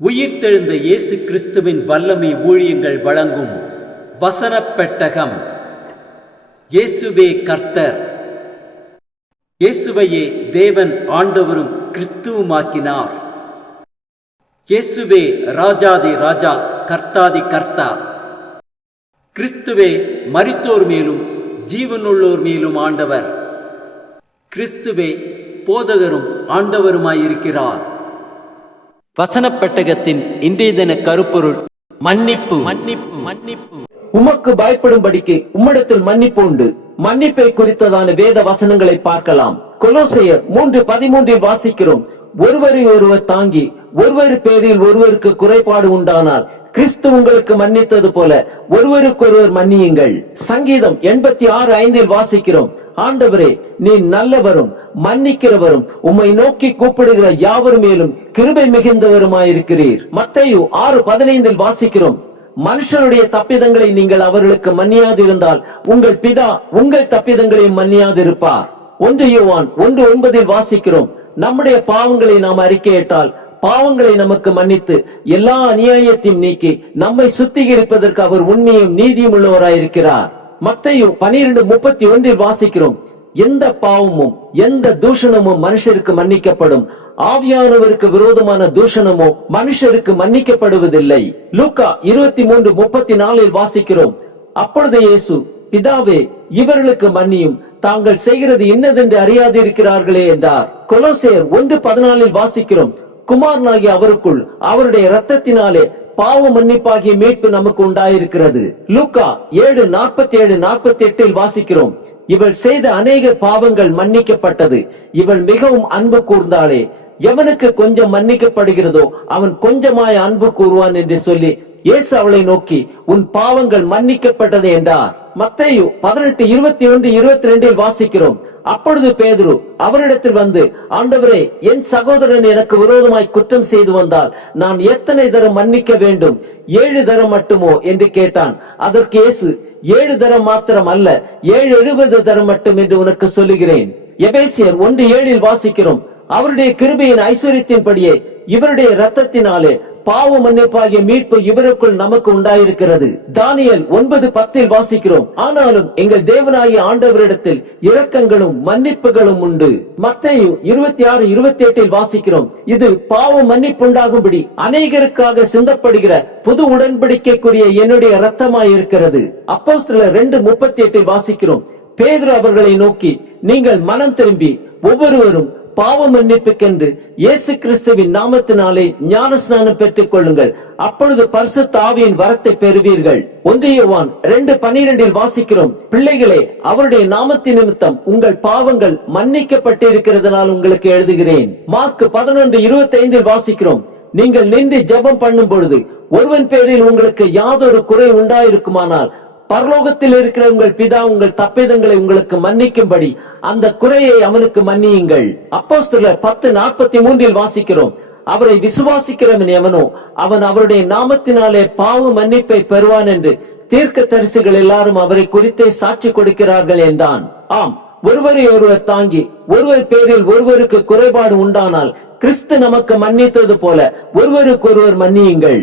உயிர்த்தெழுந்த இயேசு கிறிஸ்துவின் வல்லமை ஊழியங்கள் வழங்கும் வசனப் பெட்டகம். இயேசுவே கர்த்தர். இயேசுவையே தேவன் ஆண்டவரும் கிறிஸ்துவுமாக்கினார். இயேசுவே ராஜாதி ராஜா, கர்த்தாதி கர்த்தா. கிறிஸ்துவே மரித்தோர் மேலும் ஜீவனுள்ளோர் மேலும் ஆண்டவர். கிறிஸ்துவே போதகரும் ஆண்டவருமாயிருக்கிறார். வசனப் பெட்டகத்தின் இன்றைய தின கருப்பொருள் மன்னிப்பு. மன்னிப்பு மன்னிப்பு உமக்கு பயப்படும்படிக்கு உம்மிடத்தில் மன்னிப்பு உண்டு. மன்னிப்பை குறித்ததான வேத வசனங்களை பார்க்கலாம். கொலோசையர் 3:13 வாசிக்கிறோம். ஒருவரை ஒருவர் தாங்கி ஒருவர் பேரில் ஒருவருக்கு குறைபாடு உண்டானால் கிறிஸ்து உங்களுக்கு மன்னித்தது போல ஒருவருக்கொருவர் மன்னியுங்கள். சங்கீதம் 86:5 வாசிக்கிறோம். ஆண்டவரே, நீ நல்லவரும் மன்னிக்கிறவரும், உம்மை நோக்கி கூப்பிடுகிற யாவர் மேலும் கிருபை மிகுந்தவருமாயிருக்கிறீர். மத்தேயு 6:15 வாசிக்கிறோம். மனுஷருடைய தப்பிதங்களை நீங்கள் அவர்களுக்கு மன்னியாதிருந்தால் உங்கள் பிதா உங்கள் தப்பிதங்களையும் மன்னியாதிருப்பார். 1 யோவான் 1:9 வாசிக்கிறோம். நம்முடைய பாவங்களை நாம் அறிக்கையிட்டால் பாவங்களை நமக்கு மன்னித்து எல்லா அநியாயத்தையும் நீக்கி நம்மை சுத்திகரிப்பதற்கு அவர் உண்மையும் நீதியும் உள்ளவராயிருக்கிறார். மத்தேயு 12:31 வாசிக்கிறோம். எந்த பாவமும் எந்த தூஷணமும் மனுஷருக்கு மன்னிக்கப்படும், ஆவியானவருக்கு விரோதமான தூஷணமோ மனுஷருக்கு மன்னிக்கப்படுவதில்லை. லூக்கா 23:34 வாசிக்கிறோம். அப்பொழுது இயேசு, பிதாவே, இவர்களுக்கு மன்னியும், தாங்கள் செய்கிறது இன்னதென்று அறியாதிருக்கிறார்களே என்றார். கொலோசையர் 1:14 வாசிக்கிறோம். குமாரனாகிய அவருக்குள் அவருடைய இரத்தத்தினாலே பாவ மன்னிப்பாகிய மீட்பு நமக்கு உண்டாயிருக்கிறது. லூக்கா 7:47-48 வாசிக்கிறோம். இவள் செய்த அநேக பாவங்கள் மன்னிக்கப்பட்டது, இவள் மிகவும் அன்பு கூர்ந்தாளே. எவனுக்கு கொஞ்சம் மன்னிக்கப்படுகிறதோ அவன் கொஞ்சமாய் அன்பு கூறுவான் என்று சொல்லி இயேசு அவளை நோக்கி, உன் பாவங்கள் மன்னிக்கப்பட்டது என்றார். மத்தேயு 18:21-22 வாசிக்கிறோம். அப்பொழுது பேதுரு அவரிடத்தில் வந்து, ஆண்டவரே, என் சகோதரன் எனக்கு விரோதமாய் குற்றம் செய்து வந்தால் நான் எத்தனை தரம் மன்னிக்க வேண்டும்? 7 தரம் மட்டுமோ என்று கேட்டான். அதற்கு இயேசு, 7 தரம் மாத்திரம் அல்ல, 770 தரம் மட்டும் என்று உனக்கு சொல்லுகிறேன். எபேசியர் 1:7 வாசிக்கிறோம். அவருடைய கிருபையின் ஐஸ்வரியத்தின்படியே இவருடைய இரத்தத்தினாலே பாவ மன்னிப்பாகிய மீட்பு இவருக்குள் நமக்கு உண்டாயிருக்கிறது. தானியேல் 9:10 வாசிக்கிறோம். ஆனாலும் எங்கள் தேவனாகிய ஆண்டவரிடத்தில் இரக்கங்களும் மன்னிப்புகளும் உண்டு. மத்தேயு 26:28 வாசிக்கிறோம். இது பாவ மன்னிப்புண்டாகும்படி அநேகருக்காக சிந்தப்படுகிற புது உடன்படிக்கைக்குரிய என்னுடைய இரத்தமாயிருக்கிறது. அப்போஸ்தலர் 2:38 வாசிக்கிறோம். பேதுரு அவர்களை நோக்கி, நீங்கள் மனம் திரும்பி ஒவ்வொருவரும் பாவ மன்னிப்புக்கென்று இயேசு கிறிஸ்துவின் நாமத்தினாலே ஞானஸ்நானம் பெற்றுக் கொள்ளுங்கள், அப்பொழுது பரிசுத்த ஆவியின் வரத்தை பெறுவீர்கள். 1 யோவான் 2:12 வாசிக்கிறோம். பிள்ளைகளே, அவருடைய நாமத்தின் நிமித்தம் உங்கள் பாவங்கள் மன்னிக்கப்பட்டிருக்கிறதுனால் உங்களுக்கு எழுதுகிறேன். மார்க் 11:25 வாசிக்கிறோம். நீங்கள் நின்று ஜெபம் பண்ணும் பொழுது ஒருவன் பேரில் உங்களுக்கு யாதொரு குறை உண்டாயிருக்குமானால் பரலோகத்தில் இருக்கிற உங்கள் பிதா உங்கள் தப்பிதங்களை உங்களுக்கு மன்னிக்கும்படி அந்த குறையை அவனுக்கு மன்னியுங்கள். அப்போஸ்தலர் 10:43 வாசிக்கிறோம். அவரை விசுவாசிக்கிறவன் எவனோ அவன் அவருடைய நாமத்தினாலே பாவ மன்னிப்பை பெறுவான் என்று தீர்க்க தரிசிகள் எல்லாரும் அவரை குறித்தே சாட்சி கொடுக்கிறார்கள் என்றான். ஆம், ஒருவரை ஒருவர் தாங்கி ஒருவர் பேரில் ஒருவருக்கு குறைபாடு உண்டானால் கிறிஸ்து நமக்கு மன்னித்தது போல ஒருவருக்கு ஒருவர் மன்னியுங்கள்.